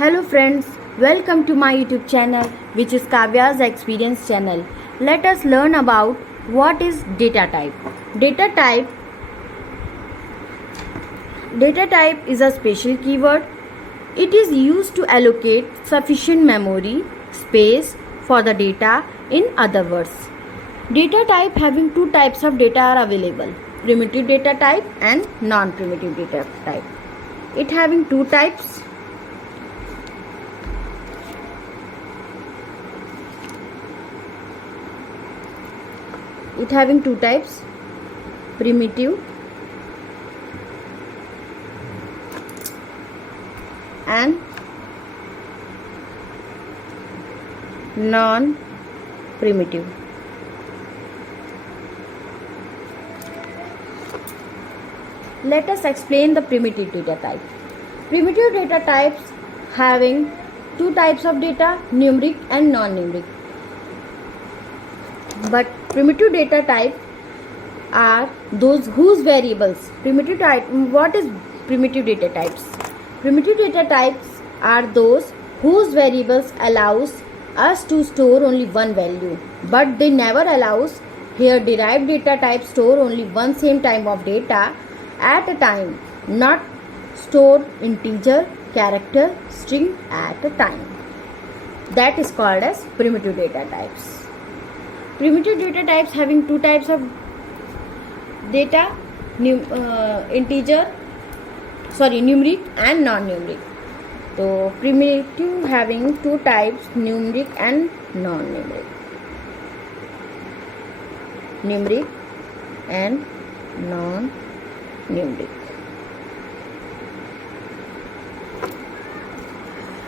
Hello friends, welcome to my YouTube channel which is Kavya's Experience channel. Let us learn about what is data type. Data type is a special keyword. It is used to allocate sufficient memory space for the data. In other words, data type having two types of data are available: primitive data type and non-primitive data type. It having two types. Primitive and non-primitive. Let us explain the primitive data type. Primitive data types having two types of data, numeric and non-numeric. But primitive data type are those whose variables. What is primitive data types? Primitive data types are those whose variables allows us to store only one value, but they never allows. Here derived data type store only one same type of data at a time, not store integer, character, string at a time. That is called as primitive data types. Primitive data types having two types of data, numeric and non-numeric. So primitive having two types, numeric and non-numeric. Numeric and non-numeric.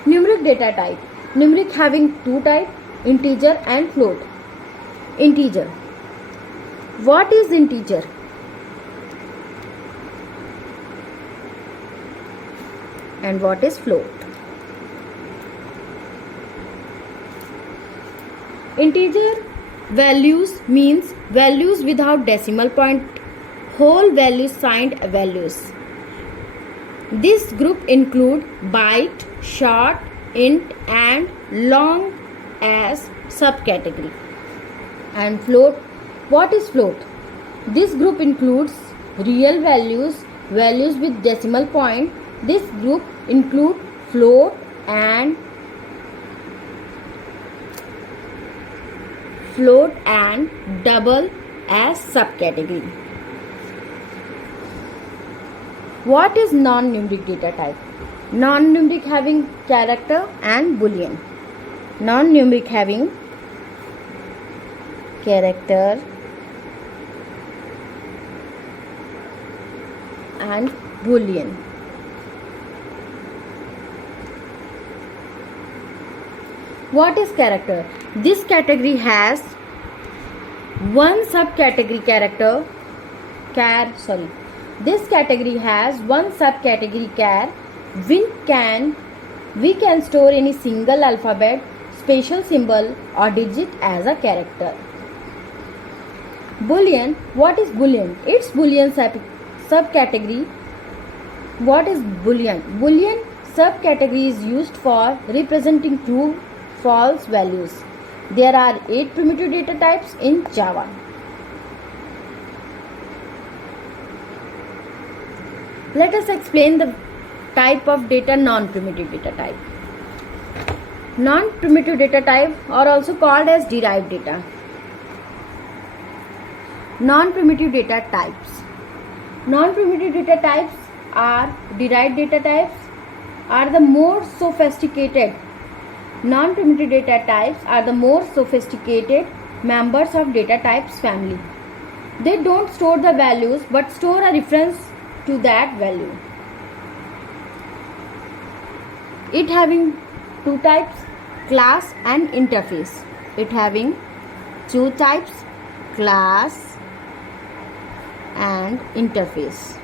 Numeric data type. Numeric having two types, integer and float. Integer. What is integer? And what is float? Integer values means values without decimal point, whole values, signed values. This group include byte, short, int and long as subcategory. And float. What is float? This group includes real values, values with decimal point. This group include float and double as subcategory. What is non-numeric data type? Non-numeric having character and boolean. Non-numeric having character and boolean. What is character? This category has one subcategory character This category has one subcategory char. We can store any single alphabet, special symbol or digit as a character. Boolean. What is boolean? Its boolean subcategory. What is boolean? Boolean subcategory is used for representing true, false values. There are 8 primitive data types in Java. Let us explain the type of data, non-primitive data type. Non-primitive data type are also called as derived data. Non-primitive data types. Non-primitive data types are derived data types are the more sophisticated. Non-primitive data types are the more sophisticated members of data types family. They don't store the values but store a reference to that value. It having two types, class and interface. It having two types, class and interface.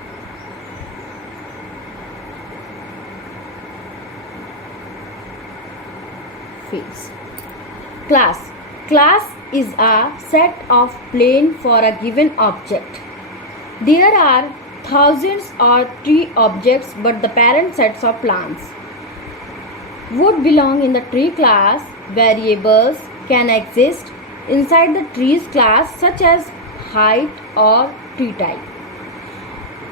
Class is a set of plain for a given object. There are thousands or tree objects, but the parent sets of plants. would belong in the tree class. Variables can exist inside the trees class such as height or tree type.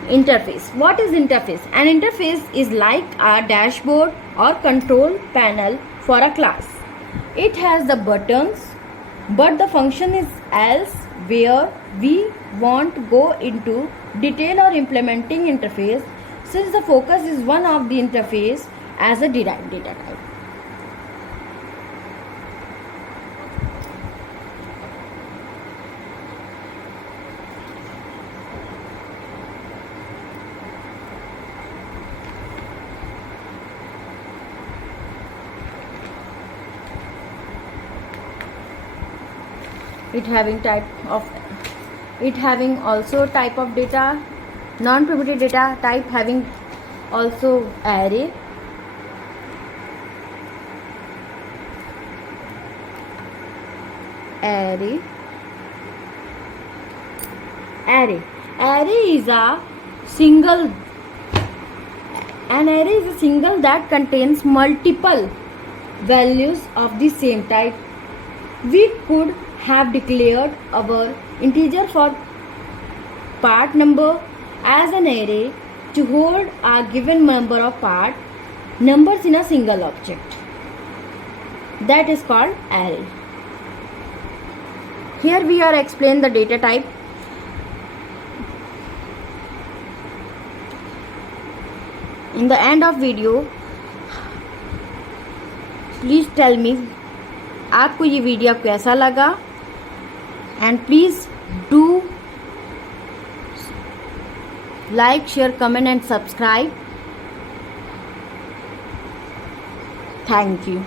Interface. What is interface? An interface is like a dashboard or control panel for a class. It has the buttons, but the function is else where we won't go into detail or implementing interface, since the focus is one of the interface as a derived data type. It having also type of data, non-primitive data type having also array, array is a single, an array is a single that contains multiple values of the same type. We could have declared our integer for part number as an array to hold a given number of part numbers in a single object. That is called array. Here we are explain the data type. In the end of video, please tell me आपको ये video कैसा लगा, and please do like, share, comment and subscribe. Thank you.